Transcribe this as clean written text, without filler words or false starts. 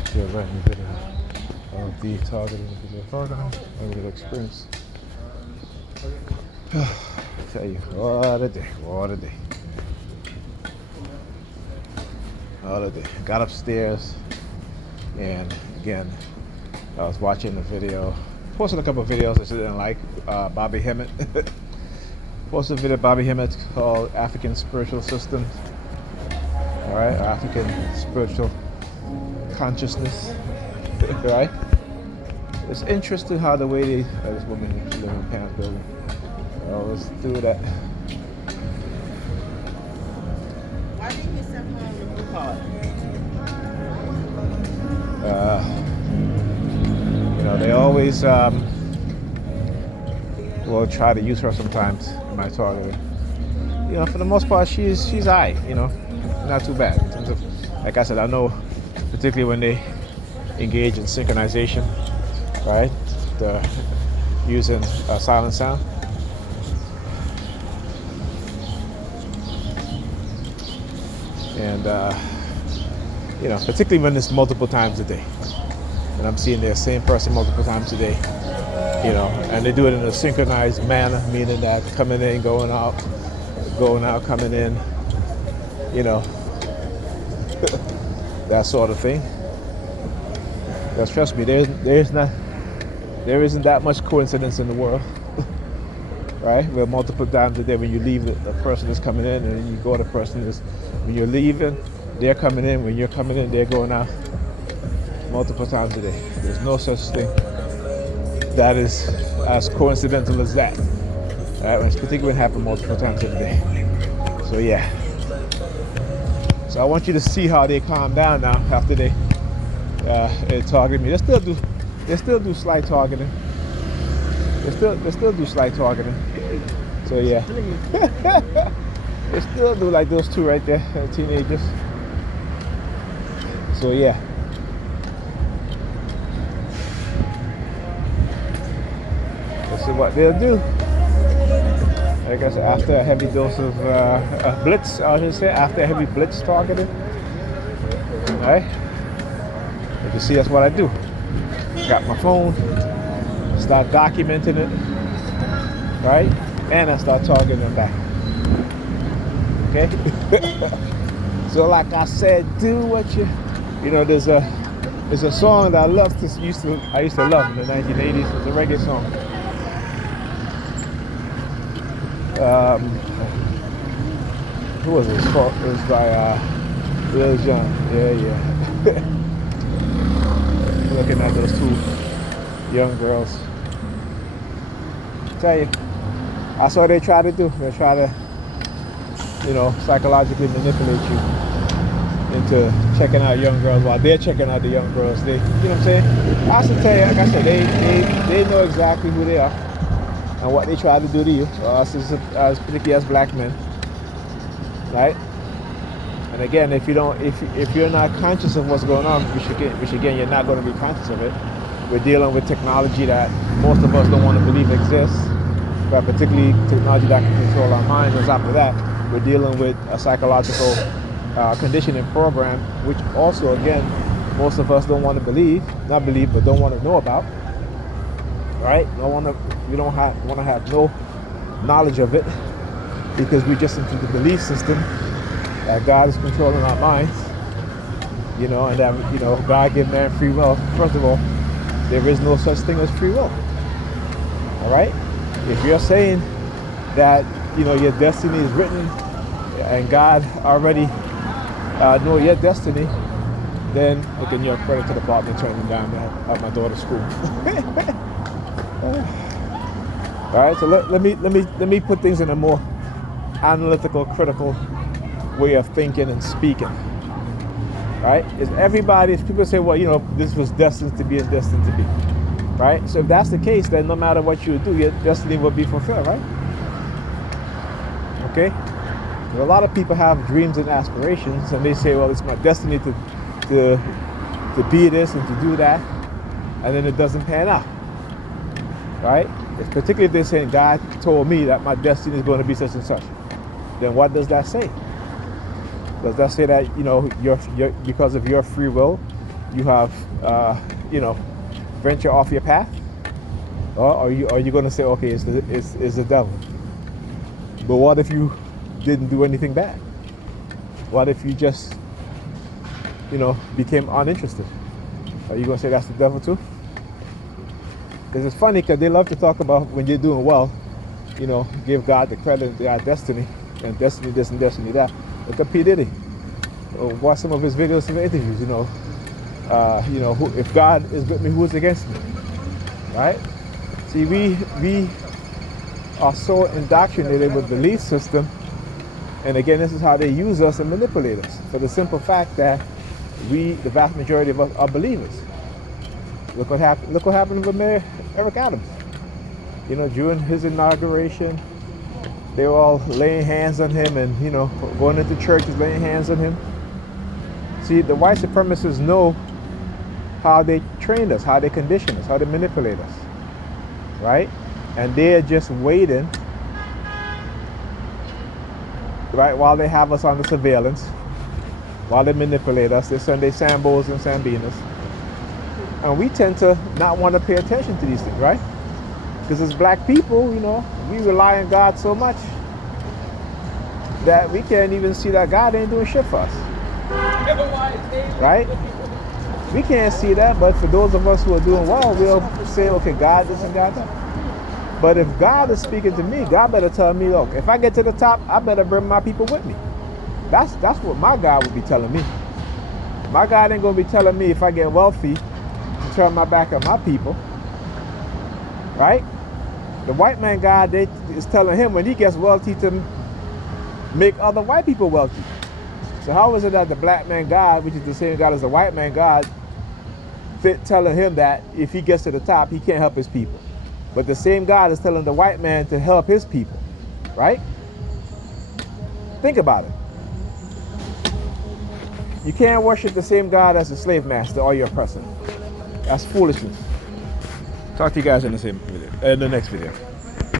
back to a brand new video of the targeting video program and video experience. Tell you, what a day, what a day. What a day. Got upstairs and again, I was watching the video, posted a couple of videos I didn't like, Bobby Hemmitt. Posted a video of Bobby Hemmitt called African Spiritual Systems. Alright, African Spiritual Consciousness. Right? It's interesting how the way they, this woman living in Pam's building. Let's do that. Why didn't you send home the blue card? They always will try to use her sometimes in my targeting. For the most part, she's aight, not too bad. In terms of, like I said, I know particularly when they engage in synchronization, right? Using silent sound. And particularly when it's multiple times a day. And I'm seeing the same person multiple times a day, and they do it in a synchronized manner, meaning that coming in, going out, coming in, that sort of thing. Because trust me, there isn't that much coincidence in the world, right? Where multiple times a day when you leave, the person is coming in, and then you go, the person is, when you're leaving, they're coming in, when you're coming in, they're going out. Multiple times a day. There's no such thing that is as coincidental as that. Right? It's particularly when it happens multiple times a day. So yeah. So I want you to see how they calm down now after they target me. They still do slight targeting. They still do slight targeting. So yeah. They still do, like those two right there, teenagers. So yeah. This is what they'll do. I guess after a heavy dose of blitz, I should say, after a heavy blitz targeting. Alright? You can see that's what I do. Got my phone, start documenting it, right? And I start targeting them back. Okay? So like I said, do what you, there's a song that I used to love in the 1980s. It's a reggae song. Who was it? It was by Lil Jon. Yeah. Looking at those two young girls. I tell you, that's what they try to do. They try to, psychologically manipulate you into checking out young girls while they're checking out the young girls. They, you know what I'm saying? I have to tell you, like I said, they know exactly who they are and what they try to do to you, particularly as black men, right? And again, if you're not conscious of what's going on, which again you're not going to be conscious of it. We're dealing with technology that most of us don't want to believe exists, but particularly technology that can control our minds. And after that, we're dealing with a psychological conditioning program, which also again most of us don't want to not believe, but don't want to know about. Right? We don't want to have no knowledge of it because we're just into the belief system that God is controlling our minds, and that God gave man free will. First of all, there is no such thing as free will. All right? If you're saying that your destiny is written and God already know your destiny, then again your credit to the department turning down at my daughter's school. All right, so let me put things in a more analytical, critical way of thinking and speaking. Right? If people say, well, this was destined to be and destined to be, right? So if that's the case, then no matter what you do, your destiny will be fulfilled, right? Okay? A lot of people have dreams and aspirations, and they say, well, it's my destiny to be this and to do that, and then it doesn't pan out, right? Particularly if they're saying, God told me that my destiny is going to be such and such. Then what does that say? Does that say that, you're because of your free will, you have, venture off your path? Or are you going to say, okay, it's the devil? But what if you didn't do anything bad? What if you just, became uninterested? Are you going to say that's the devil too? Because it's funny, because they love to talk about when you're doing well, give God the credit, God destiny, and destiny this and destiny that. Look at P. Diddy. Watch some of his videos and interviews, if God is with me, who is against me? Right? See, we are so indoctrinated with belief system, and again, this is how they use us and manipulate us, for the simple fact that the vast majority of us are believers. Look what happened with Mayor Eric Adams. During his inauguration, they were all laying hands on him and, going into churches, laying hands on him. See, the white supremacists know how they trained us, how they condition us, how they manipulate us, right? And they're just waiting, right, while they have us under surveillance, while they manipulate us. They send their Sambos and Sambinas. And we tend to not want to pay attention to these things, right? Because as black people, we rely on God so much that we can't even see that God ain't doing shit for us. Right? We can't see that, but for those of us who are doing well, we'll say, okay, God this and God that. But if God is speaking to me, God better tell me, look, if I get to the top, I better bring my people with me. That's what my God would be telling me. My God ain't going to be telling me if I get wealthy to turn my back on my people. Right? The white man God is telling him when he gets wealthy to make other white people wealthy. So how is it that the black man God, which is the same God as the white man God, telling him that if he gets to the top, he can't help his people? But the same God is telling the white man to help his people, right? Think about it. You can't worship the same God as the slave master or your oppressor. That's foolishness. Talk to you guys in the next video.